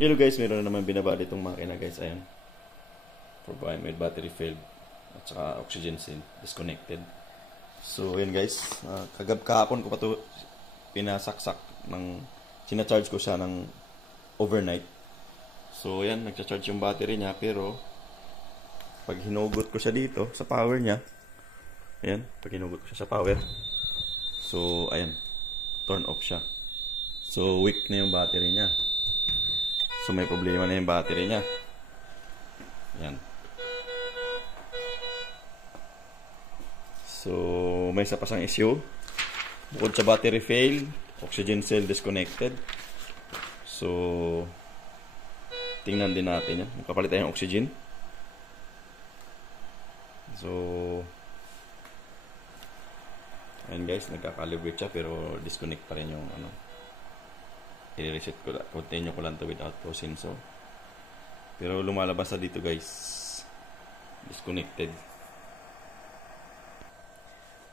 Yun guys, meron na naman binaba ditong makina guys. Ayan. Problem with battery failed. At saka oxygen cell disconnected. So yun guys. Kahapon ko pa to pinasaksak ng sinacharge ko siya ng overnight. So yan, nagcha-charge yung battery niya. Pero pag hinugot ko siya dito sa power niya, ayan, pag hinugot ko siya sa power, so ayan, turn off siya. So weak na yung battery niya. So may problema na yung battery niya. Ayan. So may isa pa siyang issue. Bukod sa battery fail, oxygen cell disconnected. So tingnan din natin yan. Magpapalit tayo ng oxygen. So ayan guys, nagka-calibrate siya pero disconnect pa rin yung ano. I-reset ko lang, continue ko lang to without pro sensor. Pero lumalabas na dito guys, disconnected.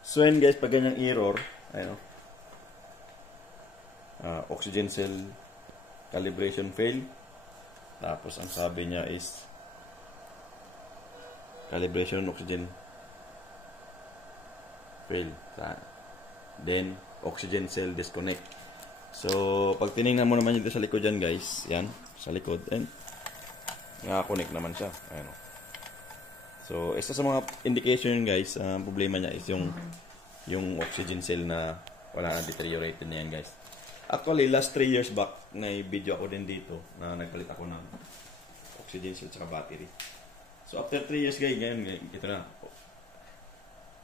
So ayan guys, pag ganyang error, ayun, oxygen cell calibration fail. Tapos ang sabi niya is calibration oxygen fail. Then oxygen cell disconnect. So pag tinignan mo naman dito sa likod dyan guys, yan sa likod, and naka-connect naman siya. Ayun. So isa sa mga indication guys, problema niya is yung oxygen cell na wala na, deteriorated na yan guys. Actually last 3 years back na video ako din dito na nagpalit ako ng oxygen cell at battery. So after 3 years guys, ngayon ito na.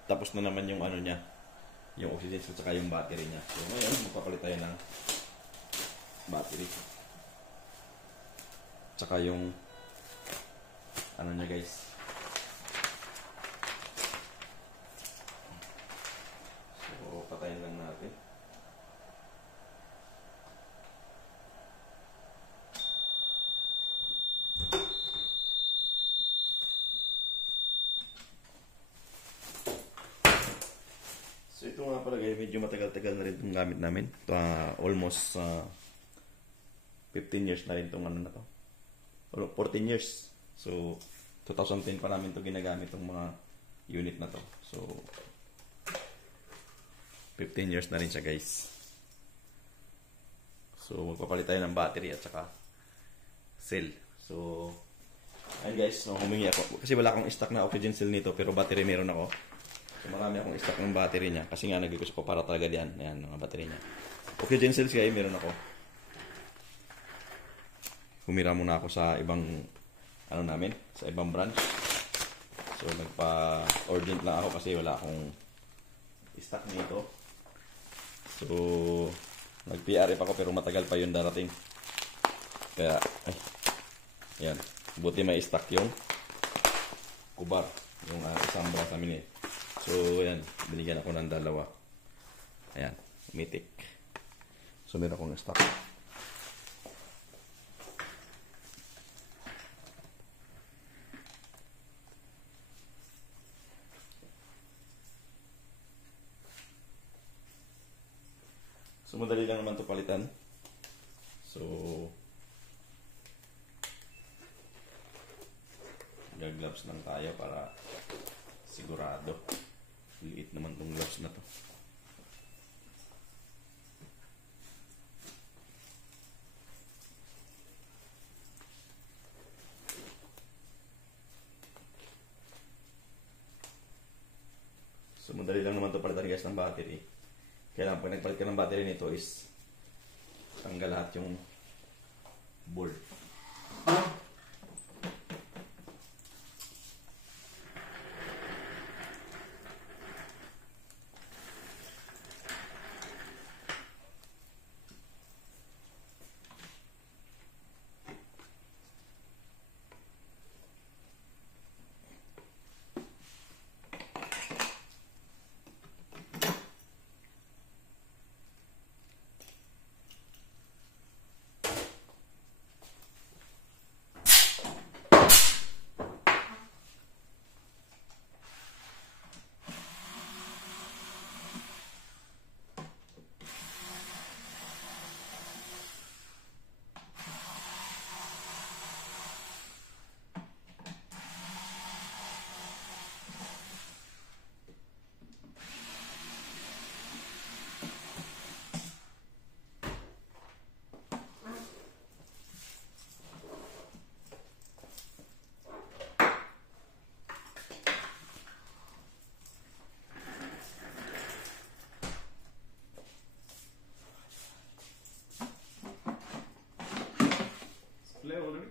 Tapos na naman yung ano niya, yung oxygen cell at yung battery niya. So ngayon magpapalit tayo ng battery. Tsaka yung ano niya guys. So patayin lang natin. So ito nga pala guys, medyo matagal-tagal na rin itong gamit namin. Ito, almost 15 years na rin itong ano na to. 14 years. So 2010 pa namin ito ginagamit itong mga unit na to. So 15 years na rin siya guys. So magpapalit tayo ng battery at saka cell. So ayun guys, so humingi ako kasi wala akong stock na oxygen cell nito, pero battery meron ako. So marami akong stock ng battery niya kasi nga nag-request ko para talaga diyan. Ayan, mga battery niya. Oxygen cells guys, meron ako. Humira muna ako sa ibang ano namin, sa ibang branch. So nagpa-urgent lang ako kasi wala akong stock nito. So nag-PRF ako pero matagal pa 'yun darating. Kaya yan, buti may stock yung kubar, yung isang branch namin eh. So yan, binigyan ako ng dalawa. Ayan, Mythic. So meron akong stock. So madali lang naman ito palitan. So gloves lang tayo para sigurado. Liit naman itong gloves na to. So madali lang naman ito palitan guys ng battery. Kaya pag nagpalit ka ng battery nito is tanggal lahat yung board. play already?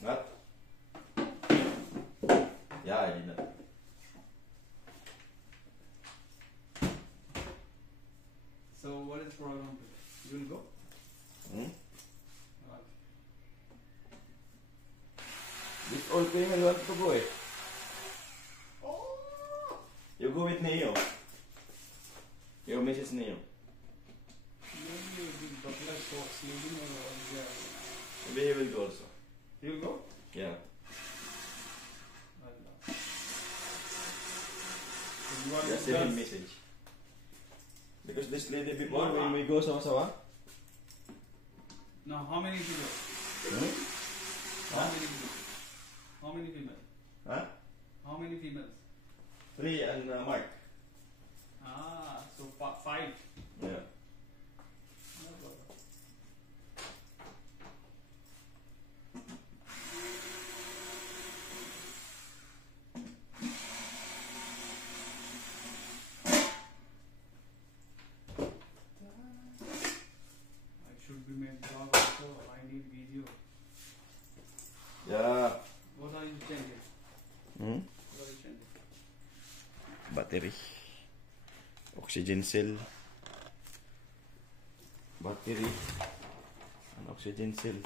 What? Yeah, I did not. So what is the program today? You will go? Hmm? Uh, This old female want to go eh. oh! You go with Neo. You Mrs. Neo. Maybe the butler for sleeping or yeah. Maybe he will go also. You will go? Yeah. You are Just with send him us. message. Because this lady before when we go sama-sama. Now how many people? Hmm? How Huh? many people? How many females? Huh? How many females? 3 and Mark. Ah, so 5. Yeah. No problem. I should be made vlog also. I need video. Yeah. What are you changing? Hmm? What are you changing? Battery. Oxygen cell. Battery. An oxygen cell.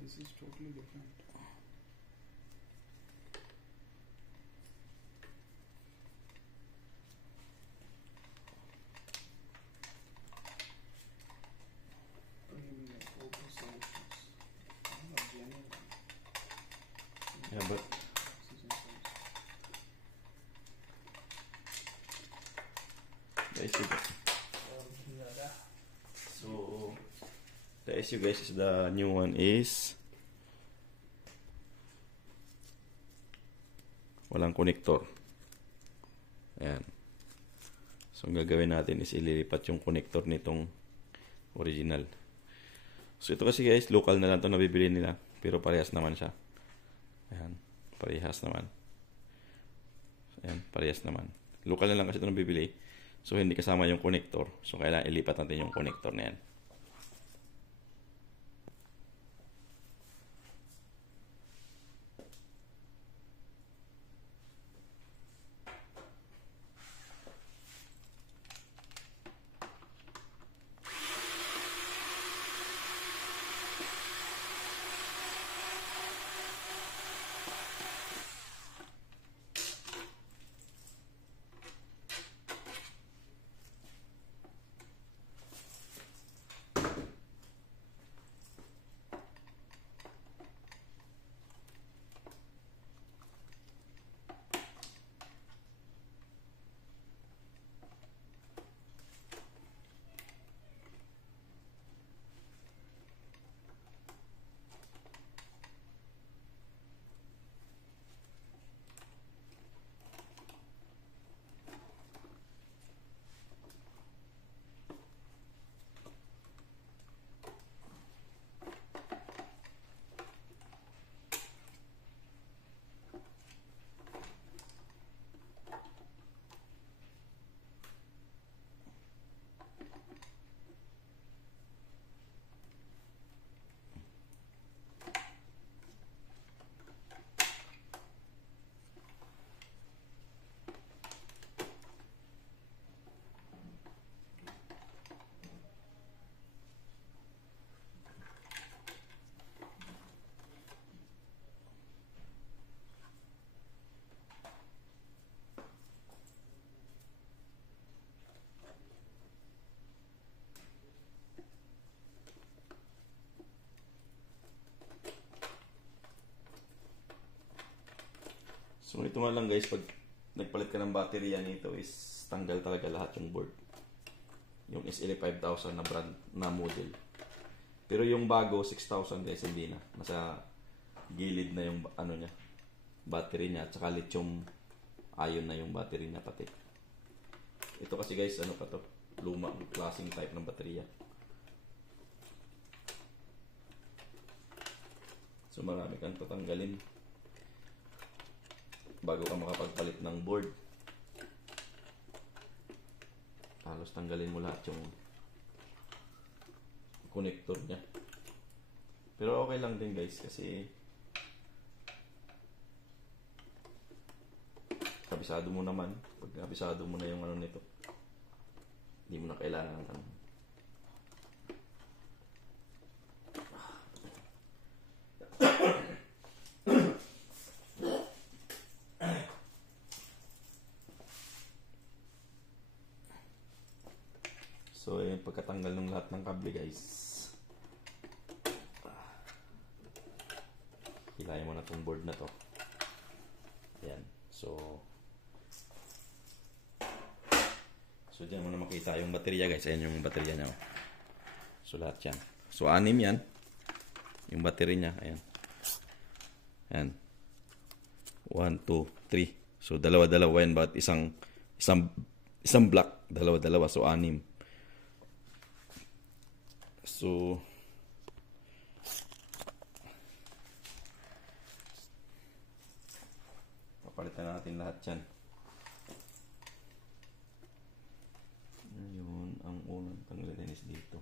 This is totally different. Yeah, but the issue, so the issue guys is the new one is walang connector. Ayan. So ang gagawin natin is ililipat yung connector nitong original. So ito kasi guys, local na lang ito nabibili nila. Pero parehas naman siya. Ayan. Parehas naman. Ayan. Parehas naman. Local na lang kasi ito nabibili. So hindi kasama yung connector. So kailangan ilipat natin yung connector na yan. So ito nga lang guys, pag nagpalit ka ng battery yan nito is tanggal talaga lahat yung board. Yung SLA 5000 na brand na model. Pero yung bago 6000 guys hindi na. Nasa gilid na yung ano niya, battery niya at saka lithium ion na yung battery niya pati. Ito kasi guys ano pa to, luma klaseng type ng baterya. So marami kang tatanggalin. bago ka makapagpalit ng board. Halos tanggalin mo lahat yung connector niya. Pero okay lang din guys kasi kabisado mo naman. Pag kabisado mo na yung ano nito, hindi mo na kailangan ng ano. So, yung pagkatanggal ng lahat ng kable guys, hilahin mo na itong board na to. Ayan. So dyan mo na makita yung baterya guys. Ayan yung baterya niya. So, lahat yan. So, 6 yan. Yung battery niya. Ayan. Ayan. 1, 2, 3. So, dalawa-dalawa yan. But isang block. Dalawa-dalawa. So, 6. So, papalitan natin lahat yan. Yun, ang unang tanggalin is dito.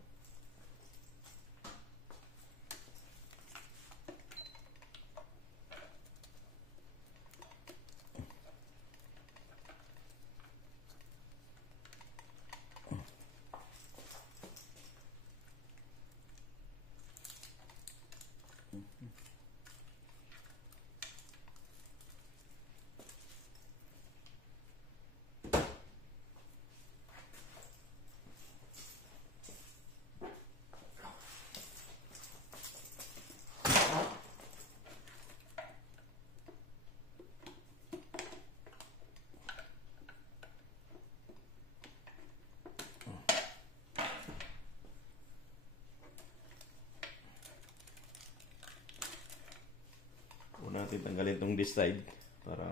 Una natin tanggalin itong this side para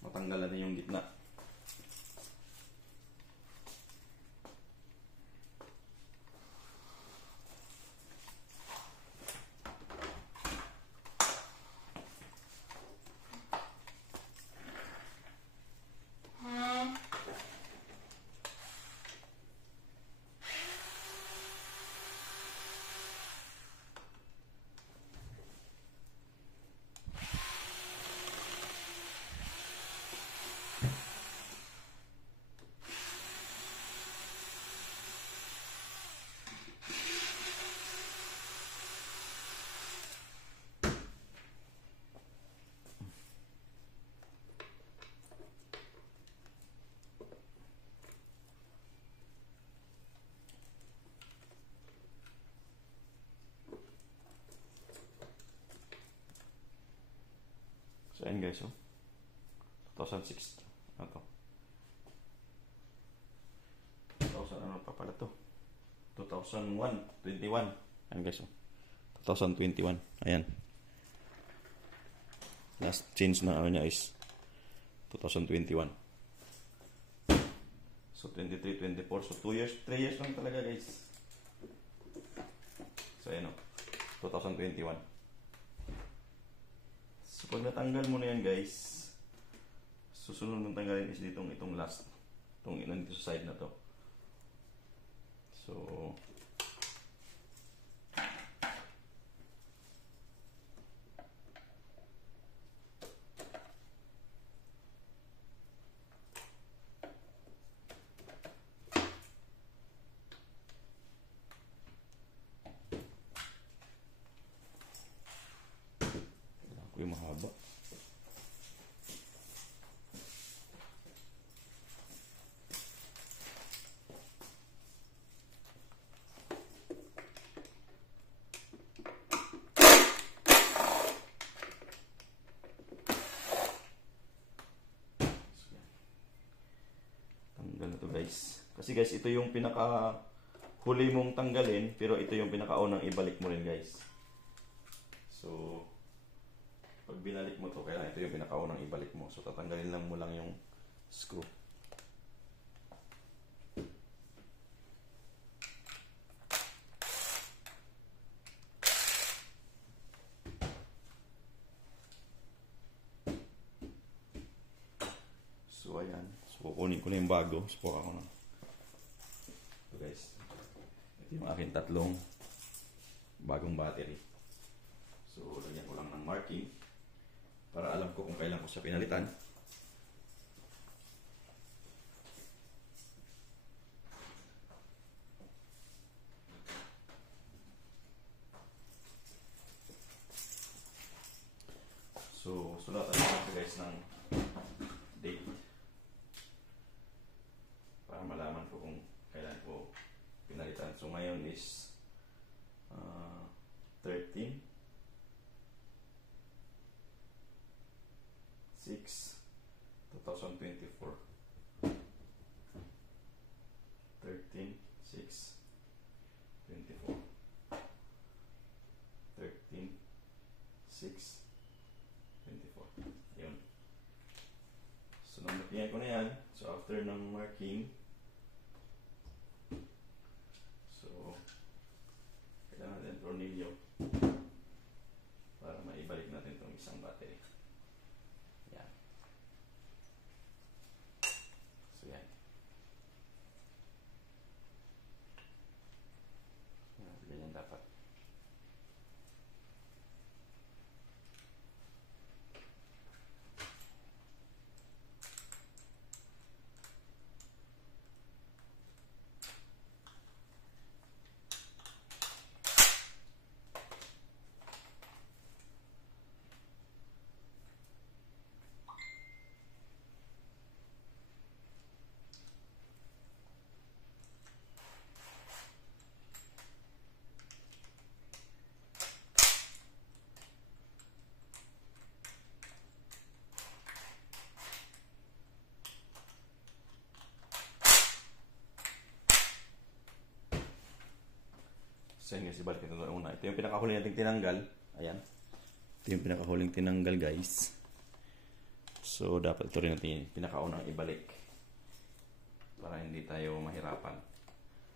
matanggalan na yung gitna. So, ayan guys, 2006. Ano to? 2000, ano pa pala to? 2001, 21. Ayan guys, 2021. Ayan. Last change na ano niya is 2021. So, 23, 24. So, 2 years, 3 years lang talaga guys. So, ayan 2021. So, pag natanggal mo na yan guys, susunod mong tanggalin is itong last. Itong dito sa side na to. So, ako yung mahaba. Tanggal na to guys. Kasi guys, ito yung pinaka huli mong tanggalin, pero ito yung pinakaunang ibalik mo rin guys. So, pag binalik mo to, kailangan ito yung pinakaunang ibalik mo. So, tatanggalin lang mo lang yung screw. kukunin ko na yung bago. Spore ako na. So guys, ito yung aking tatlong bagong battery. So, lagyan ko lang ng marking para alam ko kung kailan ko siya pinalitan. So, sulatan ko lang guys ng date para malaman ko kung kailan ko pinalitan. So, ngayon is 13 6 2024 13 6 24 13 6 24. Yun. So, namatiyan ko na yan. So, after ng marking, so, kailangan natin tornilyo para maibalik natin itong isang battery. Yan. So, yan. Ganyan dapat. So yun guys, ibalik ito na una. Ito yung pinakahuling nating tinanggal. Ayan. Ito yung pinakahuling tinanggal guys. So dapat ito rin natin pinakaunang ibalik. Para hindi tayo mahirapan.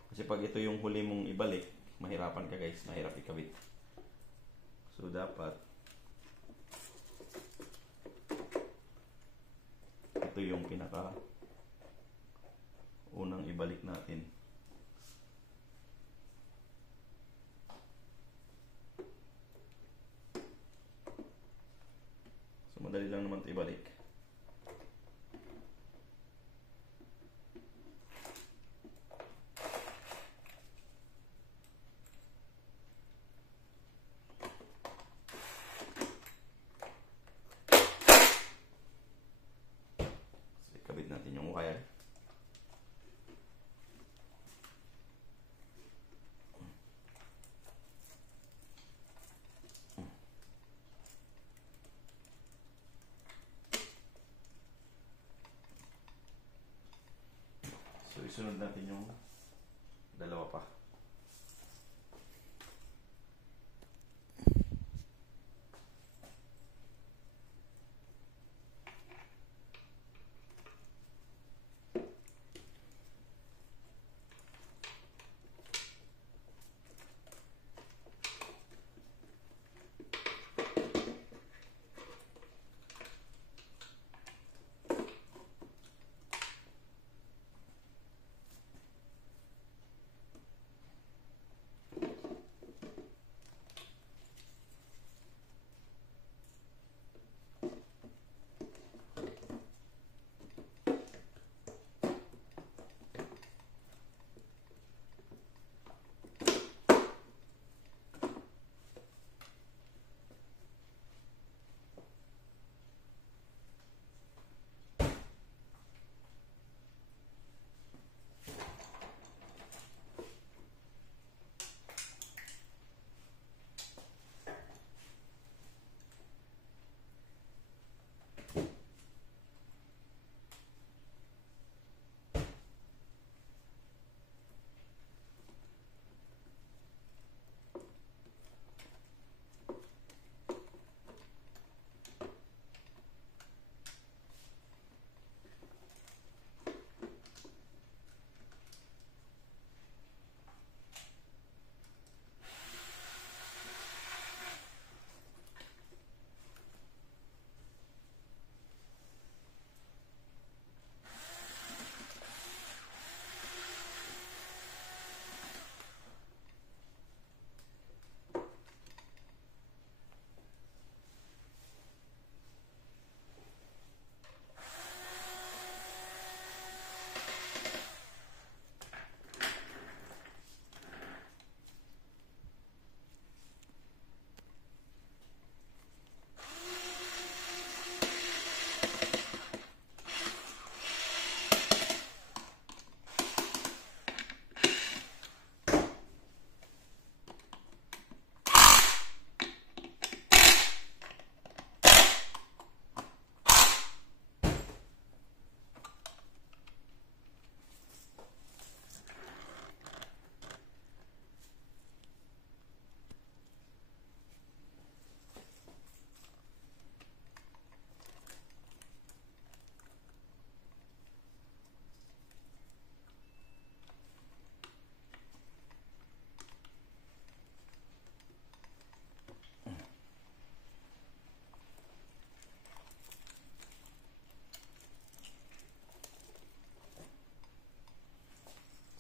Kasi pag ito yung huli mong ibalik, mahirapan ka guys. Mahirap ikabit. So dapat ito yung pinaka unang ibalik natin. Madali lang naman ito ibalik. So, ikabit natin yung wire. So, isunod natin yung dalawa pa.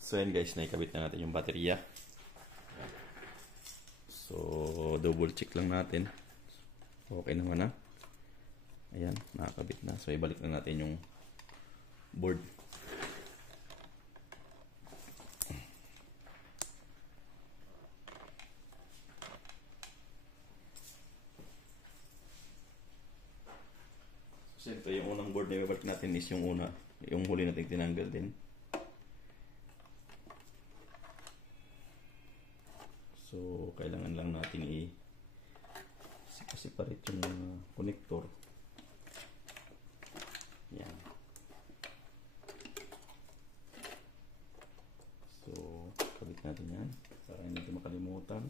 So yan guys, naikabit na natin yung baterya. So double check lang natin. Okay naman na. Ayan, nakakabit na. So ibalik na natin yung board. So ito yung unang board na ibalik natin is yung una. Yung huli natin tinanggal din. So kailangan lang natin i-separate yung connector. Yan. So kabit natin yan para hindi natin makalimutan.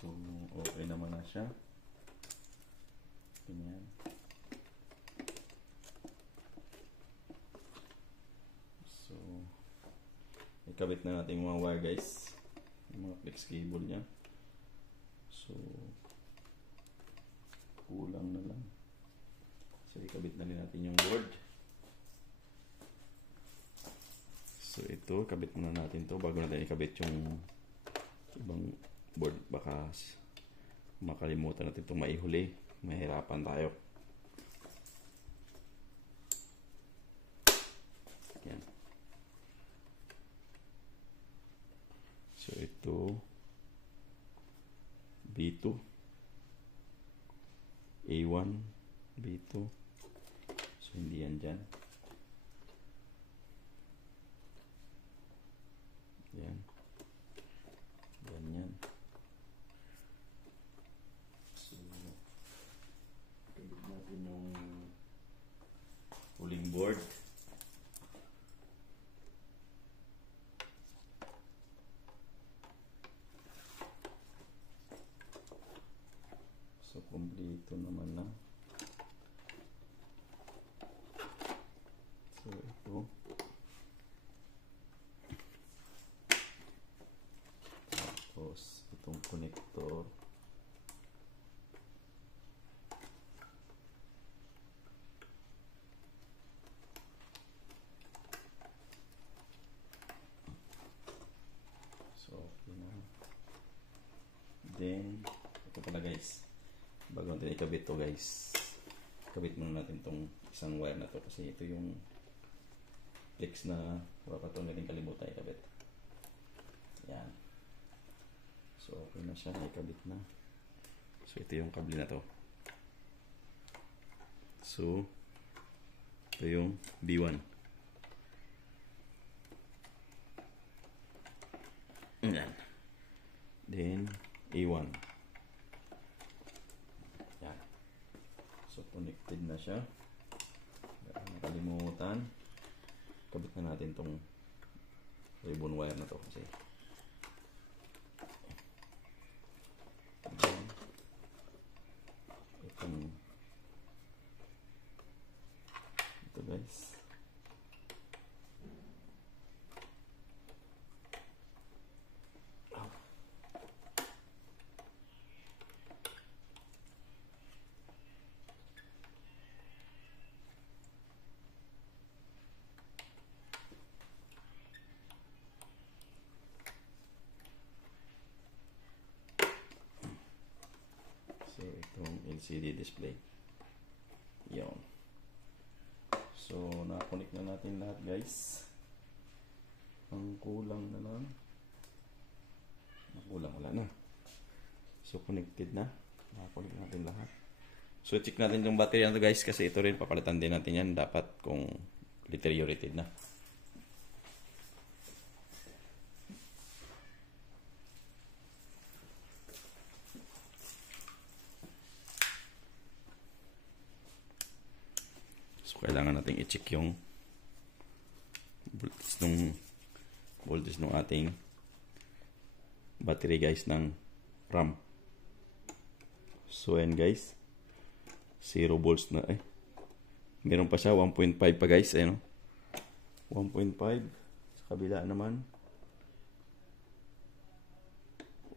So, okay naman na siya. Ganyan. So, ikabit na natin yung mga wire guys. Yung mga flex cable niya. So, kulang na lang. So, ikabit na rin natin yung board. So, ito, kabit muna natin to bago natin ikabit yung ibang board, baka makalimutan natin itong maihuli, mahirapan tayo. Yan. So ito B2 A1 B2, so hindi yan dyan. Yan. Ganyan. Yung huling board. So kompleto naman na. So ito. Tapos itong connector. Then, ito pala guys, bago natin ikabit to guys, kabit muna natin tong isang wire na to kasi ito yung flex na wala pa ito natin kalimutan ikabit. Yan. So okay na siya, ikabit na. So ito yung kable na to. So ito yung B1. Yan. Then A1. Yan. So connected na siya. Nakalimutan. Kabit na natin tong ribbon wire na to kasi LCD display. Yun. So, na-connect na natin lahat guys. Ang kulang na lang. Kulang, wala na. So, connected na. Na-connect natin lahat. So, check natin yung battery na to guys. Kasi ito rin, papalitan din natin yan. Dapat kung deteriorated na. So, kailangan natin i-check yung voltage ng ating battery guys ng RAM. So, ayan guys. 0 volts na meron pa siya, 1.5 pa guys. Ayan o. 1.5. Sa kabila naman.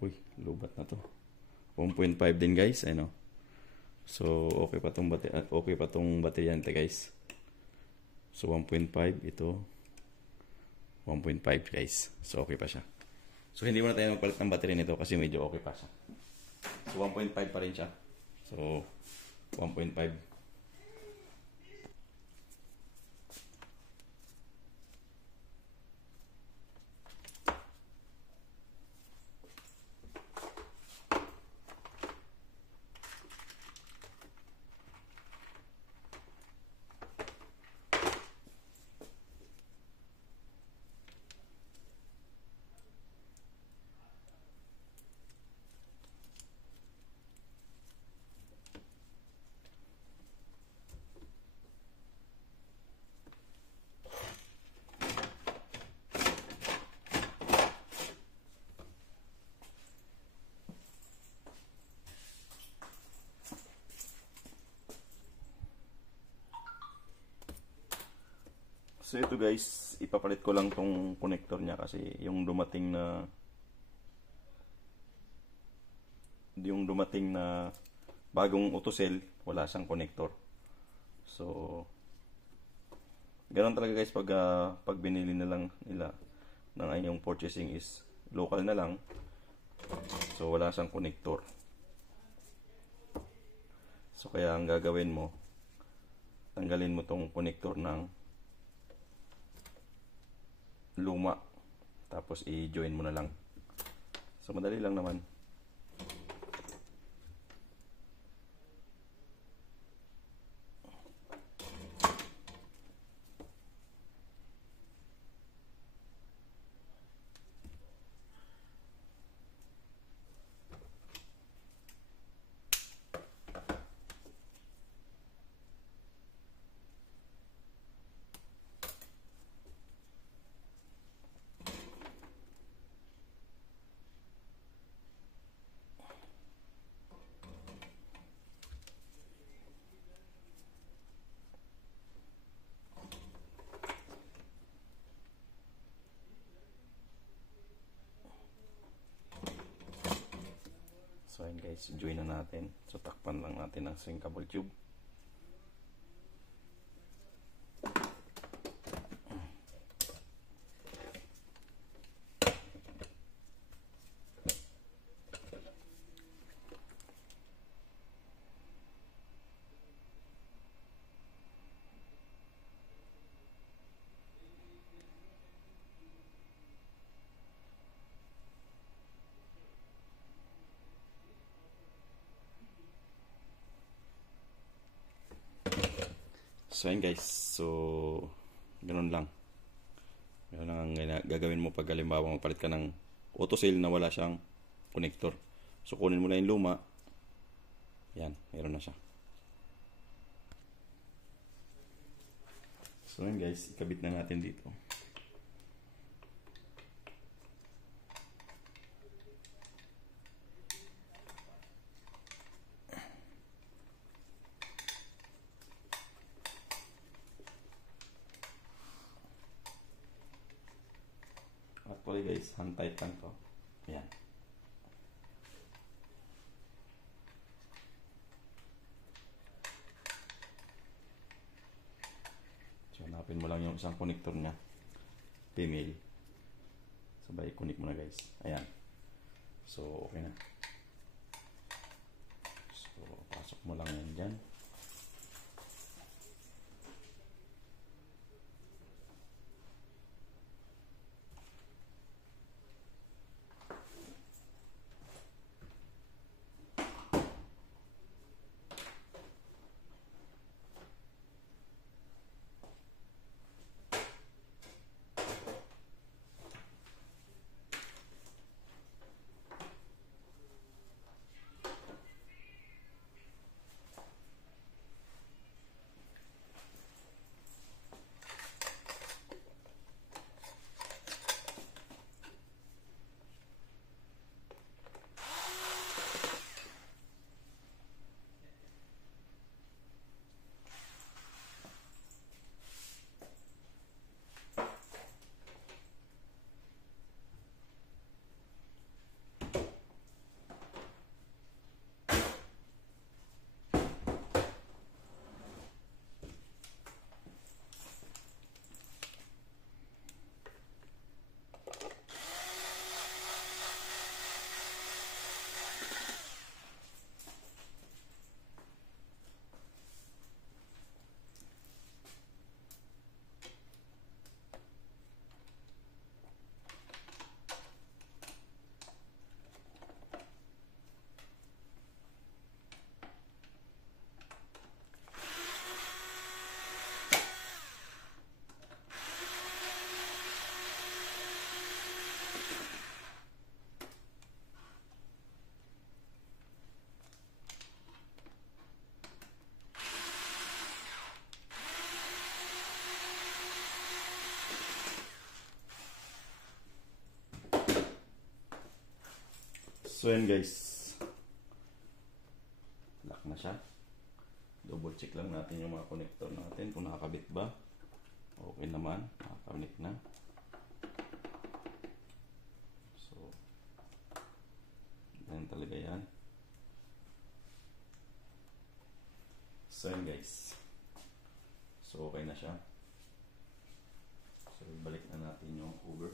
Uy, lubat na to. 1.5 din guys. Ayan o. So, okay pa tong baterya nito guys. So, 1.5 ito. 1.5 guys. So, okay pa siya. So, hindi mo na tayo magpalit ng battery nito kasi medyo okay pa siya. So, 1.5 pa rin siya. So, 1.5. So ito guys, ipapalit ko lang tong connector niya kasi yung dumating na bagong autocell, wala siyang connector. So ganoon talaga guys pag binili na lang nila ng inyong purchasing is local na lang. So wala siyang connector. So kaya ang gagawin mo, tanggalin mo tong connector ng luma, tapos i-join mo na lang. So madali lang naman. So ayun guys, join na natin. So takpan lang natin ang sinkable tube. So ayun guys, so ganun lang. Ganun lang ang gagawin mo pag halimbawa magpalit ka ng autocell na wala siyang connector. So kunin mo lang yung luma. Yan, meron na siya. So ayun guys, ikabit na natin dito. Actually guys, hand tight lang to. Ayan. So hanapin mo lang yung isang connector niya. Female. Sabay connect mo na guys. Ayan. So okay na. So pasok mo lang yan dyan. So yan guys, lock na siya. Double check lang natin yung mga connector natin kung nakakabit ba. Okay naman, nakakabit na. So yan talaga yan. So yan guys, so okay na siya. So balik na natin yung cover.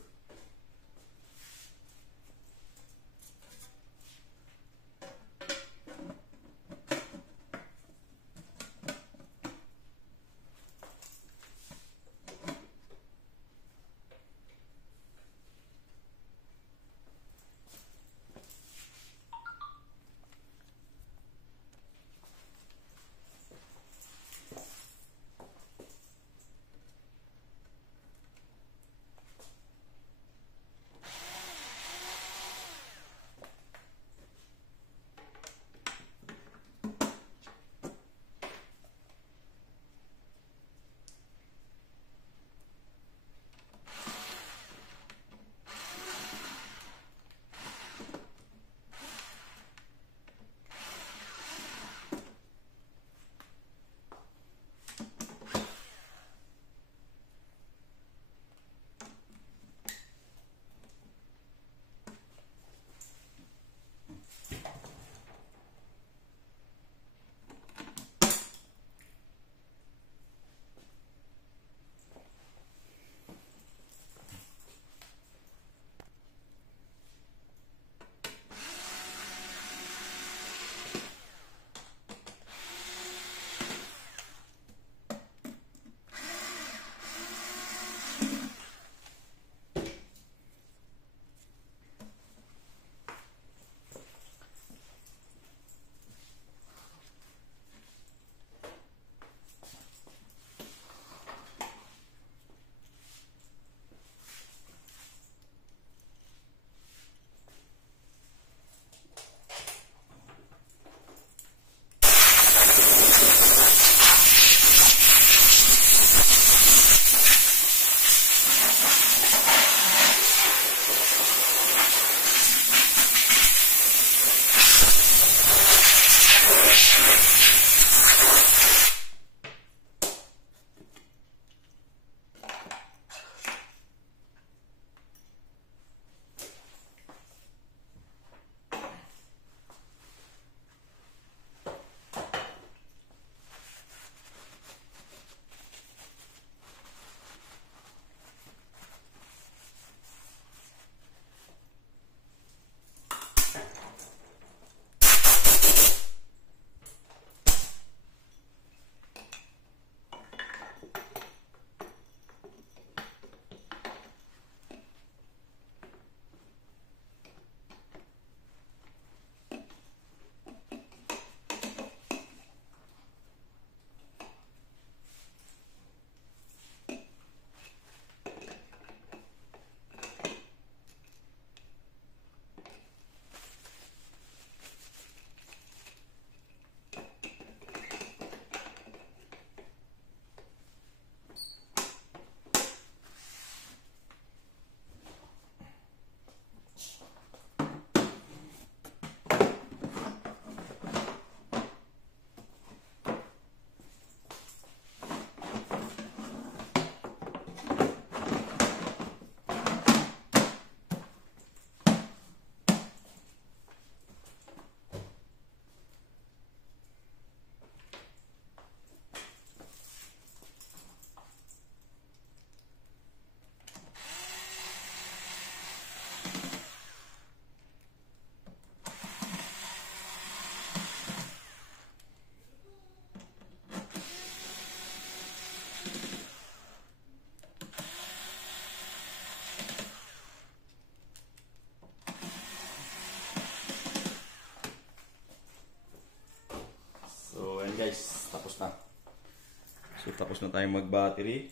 tapos na tayong mag-battery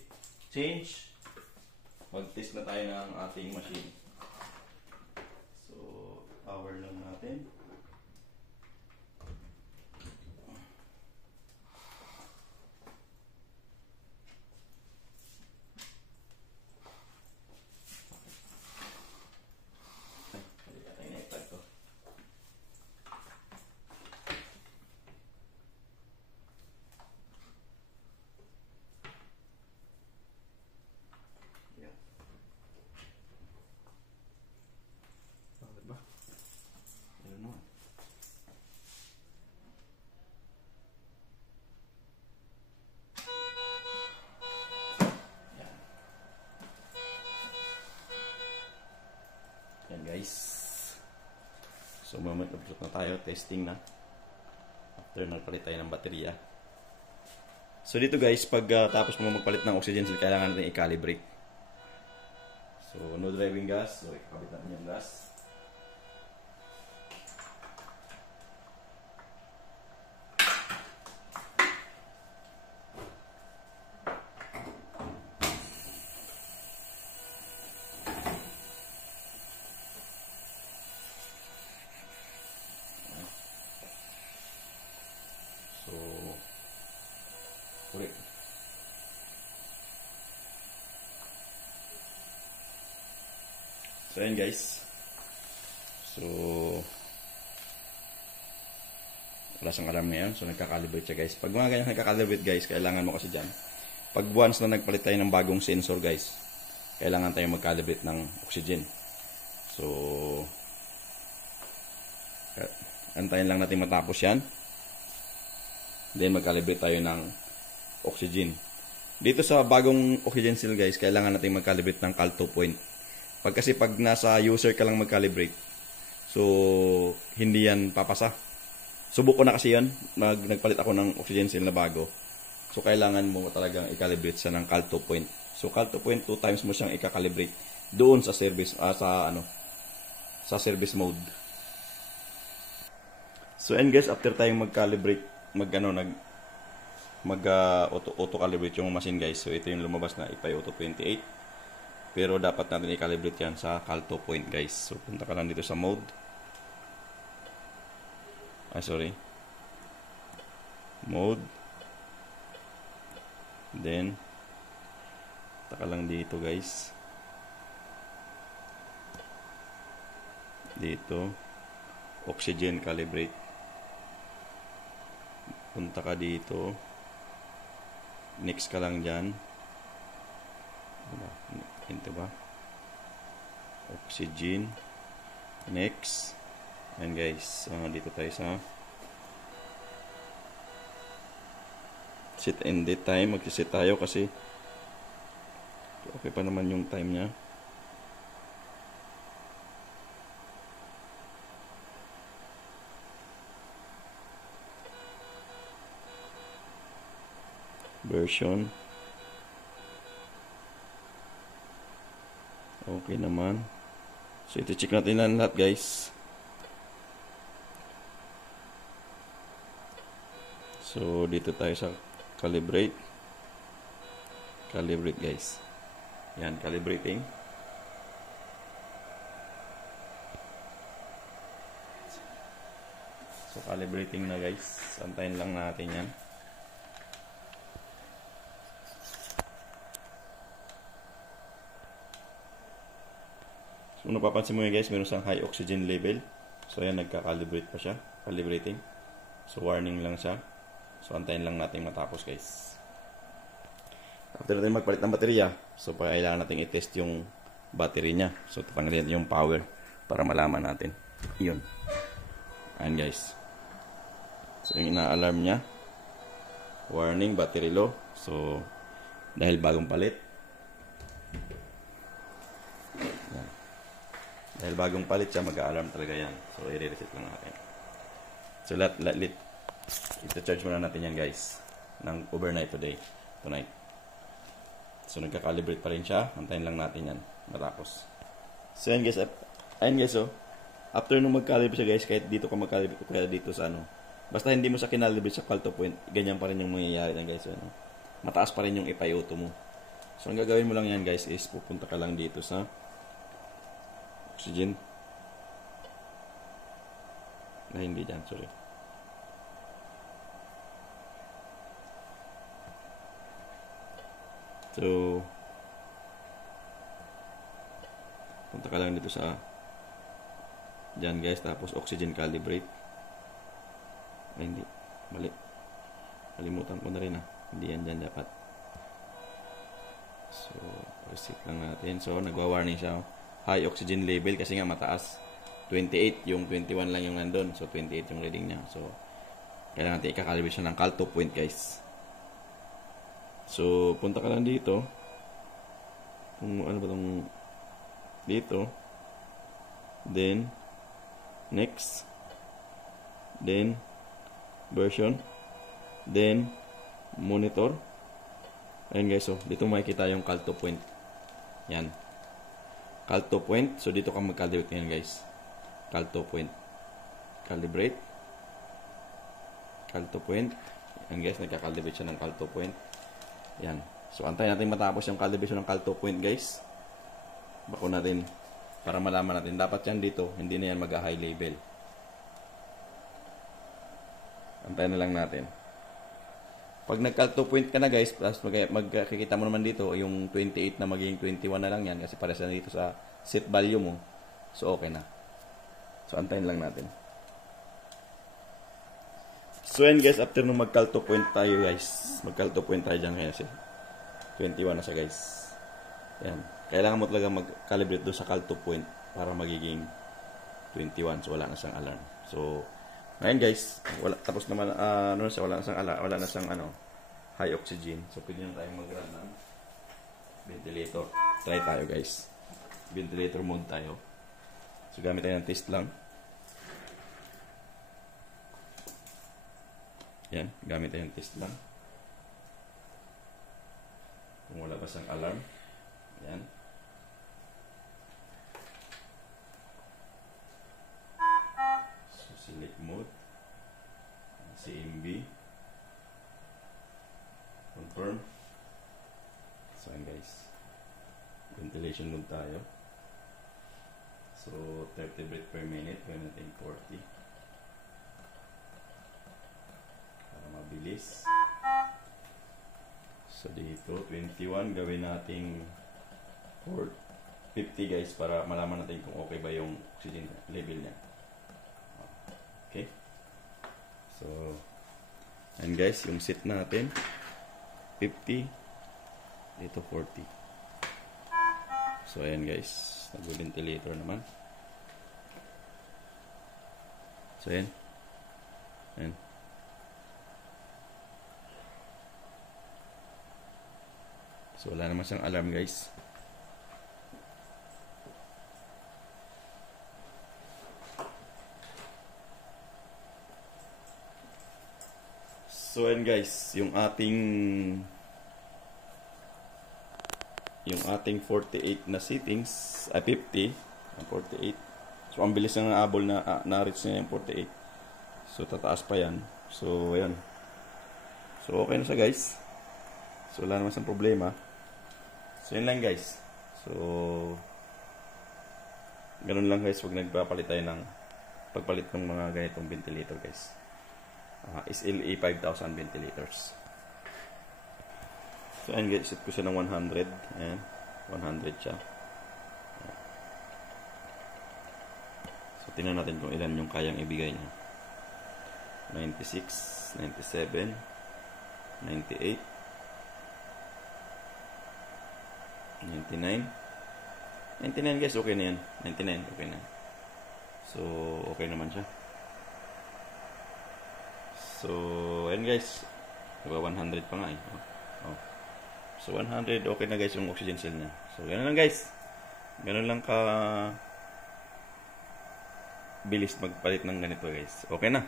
change. Mag-test na tayo ng ating machine. So, power lang natin. Yan guys. So moment upload na tayo, testing na. After nagpalit tayo ng baterya. So dito guys, pag tapos mo magpalit ng oxygen cell, kailangan natin i-calibrate. So no driving gas, so ikakabit natin yung gas. Ulit. So, ayan guys. So, wala siyang alarm ngayon. So, nagka-calibrate siya guys. Pag mga ganyan nagka-calibrate guys, kailangan mo kasi dyan. Pag once na nagpalit tayo ng bagong sensor guys, kailangan tayo mag-calibrate ng oxygen. So, antayin lang natin matapos yan. Then, mag-calibrate tayo ng oxygen. Dito sa bagong oxygen cell guys, kailangan natin mag-calibrate ng cal 2 point. Kasi pag nasa user ka lang mag-calibrate, so hindi yan papasa. Subok ko na kasi yan, nagpalit ako ng oxygen cell na bago. So kailangan mo talagang i-calibrate siya ng cal 2 point. So cal 2 point 2 times mo siyang i-calibrate doon sa service sa service mode. So and guys, after tayong mag-calibrate, auto-calibrate yung machine guys. So ito yung lumabas na IPI Auto 28. Pero dapat natin i-calibrate yan sa cal 2 point guys. So punta ka lang dito sa mode. Mode. Then punta ka lang dito guys. Dito oxygen calibrate. Punta ka dito. Next ka lang dyan. Ito ba? Oxygen. Next. And guys, dito tayo sa set and date time. Mag-set tayo kasi okay pa naman yung time nya. Version. Okay naman. So ito check natin lang lahat guys. So dito tayo sa calibrate. Calibrate guys. Yan, calibrating. So calibrating na guys. Antayin lang natin yan. So, napapansin mo yun guys, meron siyang high oxygen level. So, ayan, nagka-calibrate pa siya. Calibrating. So, warning lang siya. So, antayin lang natin matapos guys. After natin magpalit ng baterya, so, kailangan natin i-test yung battery niya. So, tatanggalin yung power para malaman natin. Yun. Ayan guys. So, yung ina-alarm niya. Warning, battery low. So, dahil bagong palit. Dahil bagong palit siya, mag-a-alarm talaga yan. So, i-reset lang natin. So, ito-charge muna natin yan, guys. Ng overnight tonight. So, nagka-calibrate pa rin siya. Antayin lang natin yan. Matapos. So, yan, guys. So, after nung mag-calibrate siya, guys, kahit dito ka mag-calibrate, kaya dito sa basta hindi mo sa kinalibrate sa cal 2 point, ganyan pa rin yung mangyayari yan, guys. So, mataas pa rin yung FiO2 mo. So, ang gagawin mo lang yan guys is pupunta ka lang dito sa oxygen. Hindi dyan, sorry. So, punta ka lang dito sa dyan guys, tapos oxygen calibrate. Hindi, mali. Kalimutan ko na rin hindi yan dyan dapat. So, reset lang natin. So, nagwa-warning siya. High oxygen level kasi nga mataas. 28, yung 21 lang yung nandun. So, 28 yung reading niya. So, kailangan natin ikakalibrate siya ng Calto point guys. So, punta ka lang dito. Kung ano ba itong dito. Then, next. Then, version. Then, monitor. Ayan guys, so, dito makikita yung Calto point. Yan. Calto point. So, dito ka mag-calibrate ngayon guys. Calto point. Calibrate. Calto point. Ayan guys, nagka-calibrate siya ng Calto point. Yan. So, antayin natin matapos yung calibration ng Calto point, guys. Bako natin para malaman natin. Dapat yan dito. Hindi na yan mag-high level. Antayin na lang natin. Pag nag-Calto point ka na, guys, tapos magkikita mo naman dito, yung 28 na magiging 21 na lang yan kasi pares na dito sa set value mo. So, okay na. So, antayin lang natin. So, yan guys, after nung mag-Calto point tayo guys, mag-Calto point tayo dyan ngayon kasi 21 na siya guys. Yan. Kailangan mo talaga mag-calibrate doon sa Calto point para magiging 21. So, wala na siyang alarm. So, ngayon guys, tapos naman, wala na siyang alarm, wala na siyang high oxygen. So, pwede na tayong mag-run ng ventilator. Try tayo guys. Ventilator mode tayo. So, gamit tayo ng test lang. Yan, gamit tayong test lang. Kung wala ba siyang alarm. Yan. So, select mode. CMB. Confirm. So, yan guys. Ventilation mode tayo. So, 30 breath per minute. Gawin natin 40. Mabilis. So dito 21 gawin nating 50 guys para malaman natin kung okay ba yung oxygen level niya. Okay. So and guys yung set natin 50 dito 40. So ayan guys, nag-ventilator naman. So ayan. Ayan. So, wala naman siyang alarm guys. So, and guys, yung ating 48 na settings, 50, 48. So, ang bilis na naabol na-reach na yung 48. So, tataas pa yan. So, ayan. So, okay na siya guys. So, wala naman siyang problema. So, yun lang guys. So, ganun lang guys. Huwag nagpapalit tayo ng pagpalit ng mga ganitong ventilator guys. SLA 5000 ventilators. So, ayan guys. Set ko siya ng 100. Ayan. 100 siya. Ayan. So, tingnan natin kung ilan yung kayang ibigay niya. 96, 97, 98, 99 guys, okay na yan. 99, okay na. So, okay naman siya. So, ayan guys. Diba 100 pa nga eh. Oh. So, 100, okay na guys yung oxygen cell niya. So, ganun lang guys. Ganun lang ka bilis magpalit ng ganito guys. Okay na.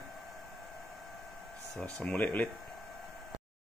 So, sa muli ulit.